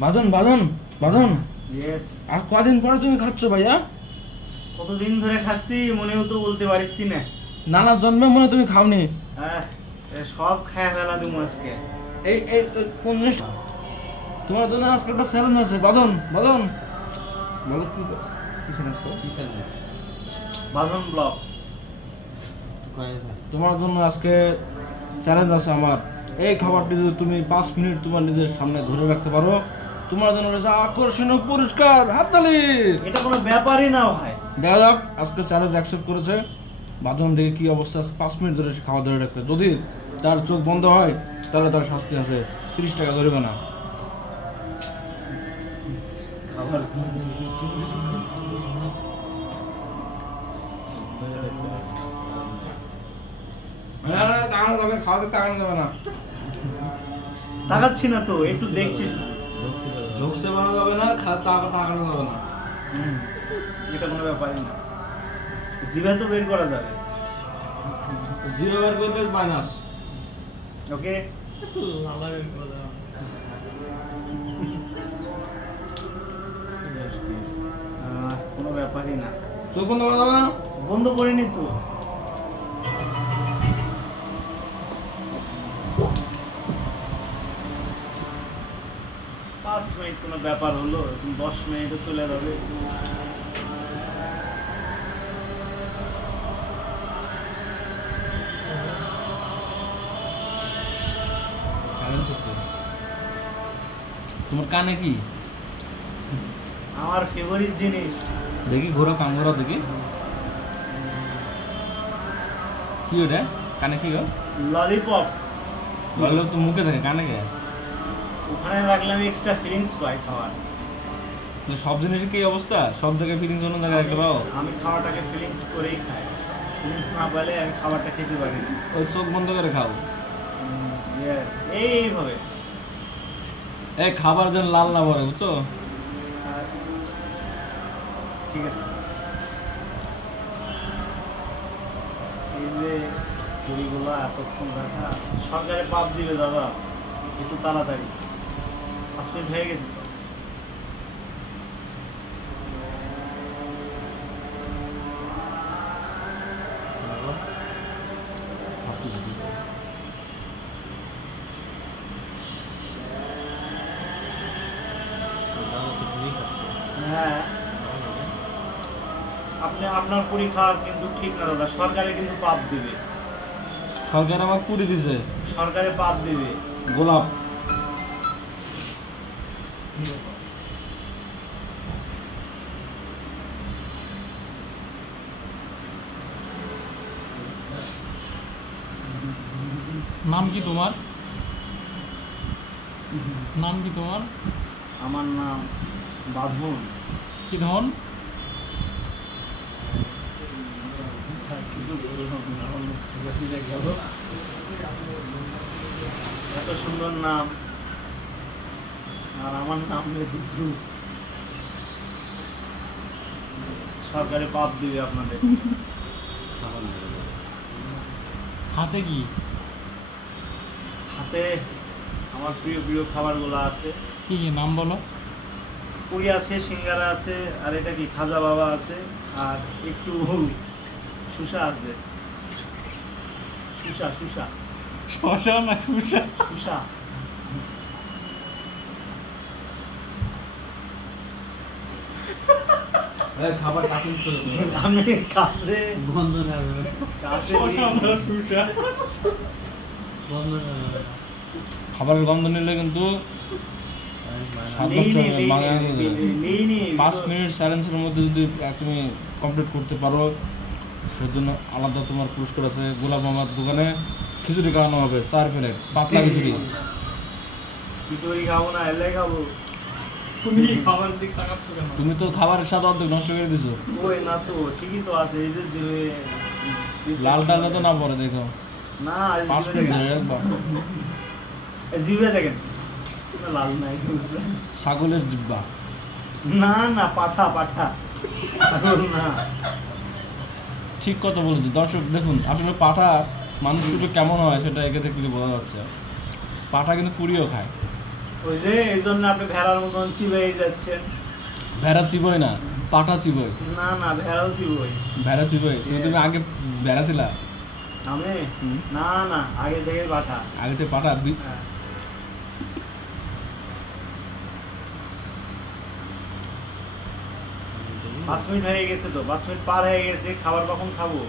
বাঁধন বাঁধন বাঁধন, ইয়েস। আর কদিন পরে তুমি খাচ্ছ ভাইয়া? কতদিন ধরে খাচ্ছি মনেও তো বলতে পারিস না। নানা জন্মে মনে তুমি খাওনি। সব খায় ফেলা তুমি আজকে। এই এই এই কোন জিনিসটা? তোমার জন্য আজকে একটা চ্যালেঞ্জ আছে বাঁধন। বাঁধন বলো কি কি চ্যালেঞ্জ করো? কি চ্যালেঞ্জ? বাঁধন ব্লক। তোমার জন্য আজকে চ্যালেঞ্জ আছে আমার। এই খাবারটি যদি তুমি 5 মিনিট তোমার নিজের সামনে ধরে রাখতে পারো, তোমার জন্য রয়েছে আকর্ষণীয় পুরস্কার। হাততালি। এটা কোনো ব্যাপারই না ভাই। দেখা যাক আজকে চ্যালেঞ্জ অ্যাকসেপ্ট করেছে। বাঁধন দেখে কি অবস্থা আছে। 5 মিনিট ধরে সে খাওয়া ধরে রাখবে। যদি তার চোখ বন্ধ হয় তাহলে তার শাস্তি আছে 30 টাকা জরিমানা। খাবার তাকানো যাবে, খাওয়াতে তাকানো যাবে না। তাকাচ্ছি না তো, একটু দেখছিস। ঢুকছে বানানো যাবে না, তাকানো যাবে না। এটা কোনো ব্যাপারই না। জিভে তো বের করা যাবে। জিরো বার করলে মাইনাস। ওকে। কোনো ব্যাপারই না। চোখ বন্ধ করা যাবে না। বন্ধ করিনি তো। পাঁচ মিনিট কোনো ব্যাপার হলো? 10 মিনিটে চলে যাবে। তোমার কানে কি? আমার ফেভারিট জিনিস। দেখি ঘোরা, কান ঘোরা দেখি। কি ওটা? কানে কি গো? ললিপপ। ললিপপ তো মুখে থাকে, কানে কে? ওখানে রাখলে আমি এক্সট্রা ফিলিংস পাই খাওয়ার। সব জিনিসের কি অবস্থা? সব জায়গায় ফিলিংস অন্য জায়গায় রাখতে পাও? আমি খাওয়াটাকে ফিলিংস করেই খাই। ফিলিংস না পেলে আমি খাবারটা খেতে পারি না। ওই চোখ বন্ধ করে খাও। এইভাবে। এই খাবার যেন লাল না পড়ে, বুঝছো? ঠিক আছে। এই যে পুরিগুলো এতক্ষণ রাখা, সরকারে পাপ দিবে দাদা একটু তাড়াতাড়ি। 5 মিনিট হয়ে গেছে তো। হ্যাঁ, আপনি আপনার পুরি খাওয়া কিন্তু ঠিক না দাদা। সরকারে কিন্তু পাপ দিবে। সরকার আমার পুরি দিছে। সরকারে পাপ দিবে। গোলাপ। নাম কি তোমার? নাম কি তোমার? আমার নাম বাঁধন। কি ধন? এত সুন্দর নাম, আর আমার নাম রুদ্রু। সরকারে পাপ দিবে আপনাদের। হাতে কি? হাতে আমার প্রিয় প্রিয় খাবারগুলো আছে। কি কি নাম বলো? পুরি আছে, সিঙ্গারা আছে, আর এটা কি খাজা বাবা আছে, আর একটু সুসা আছে। সুসা সুসা শশা না সুসা? সুসা। খাবার কাছে আমি কাছে বন্ধ না কাছে শশা না সুসা? বন্ধ না। খাবারের গন্ধ নিলে কিন্তু 5 মিনিট চ্যালেঞ্জের মধ্যে যদি তুমি কমপ্লিট করতে পারো, সেজন্য আলাদা তোমার পুরস্কার আছে। গোলাপ মামার দোকানে খিচুড়ি খাওয়ানো হবে, 4 প্লেট পাতলা খিচুড়ি। খিচুড়ি খাবো না, এলে খাবো। তুমি খাবার দিক তাকাচ্ছ কেন? তুমি তো খাবারের স্বাদ অর্ধেক নষ্ট করে দিছো। ওই না তো, ঠিকই তো আছে। এই যে লাল টালে তো না পরে দেখো। না, 5 মিনিট ধরে রাখবা। জিভে দেখেন লাল নাই, বুঝলেন? ছাগলের জিব্বা। না না, পাঠা পাঠা, ছাগল না। ঠিক কথা বলেছি দর্শক। দেখুন আসলে পাঠা মানুষ কেমন হয় সেটা একে দেখলে বোঝা যাচ্ছে। পাঠা কিন্তু পুরিও খায়। ওই যে এই জন্য আপনি ভেড়ার মতন চিবাই যাচ্ছেন। ভেড়া চিবই না, পাটা চিবই। না না, ভেড়াও চিবই। ভেড়া চিবই? তুমি আগে ভেড়া ছিলা? আমি হুম। না না, আগে থেকে পাঠা। আগে থেকে পাটা? হ্যাঁ। 5 মিনিট হয়ে গেছে তো, 5 মিনিট পার হয়ে গেছে। খাবার কখন খাবো?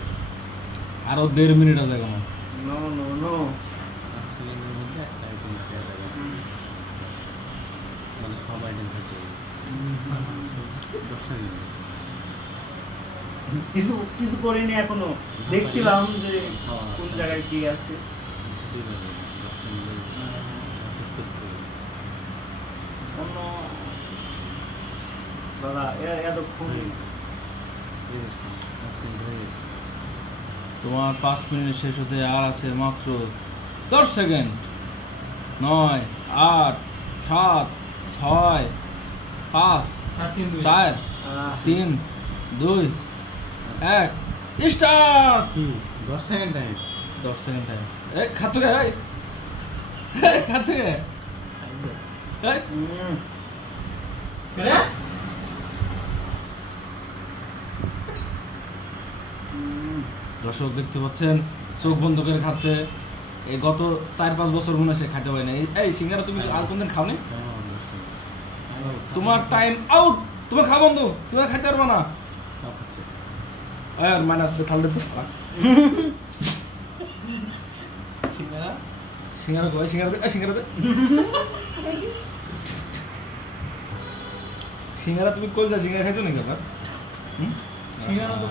আরো 1.5 মিনিট আছে এখন। নো নো নো, মানে সব আইটেম হচ্ছে কিছু কিছু করিনি এখনো, দেখছিলাম যে কোন জায়গায় কি আছে। অন্য দাদা এতক্ষণ তোমার 5 মিনিট শেষ হতে আর আছে মাত্র 10 second. 9, 8, 7, 6, 5, 4, 3, 2, 1, start. 10 second time. 10 second time. খাচ্ছ কে? খাচ্ছ কে? দর্শক দেখতে পাচ্ছেন চোখ বন্ধ করে খাচ্ছে। এই গত 4-5 বছর মনে সে খাইতে হয় না। এই সিঙ্গারা তুমি আর কোনদিন খাওনি? তোমার টাইম আউট, তোমার খাওয়া বন্ধ, তোমার খাইতে পারবো না। মাইনাস থাললে তো সিঙ্গারা সিঙ্গারা কই? সিঙ্গারা দে, সিঙ্গারা দে। সিঙ্গারা তুমি কই যা সিঙ্গারা খাইছো নাকি আবার? সিঙ্গারা তো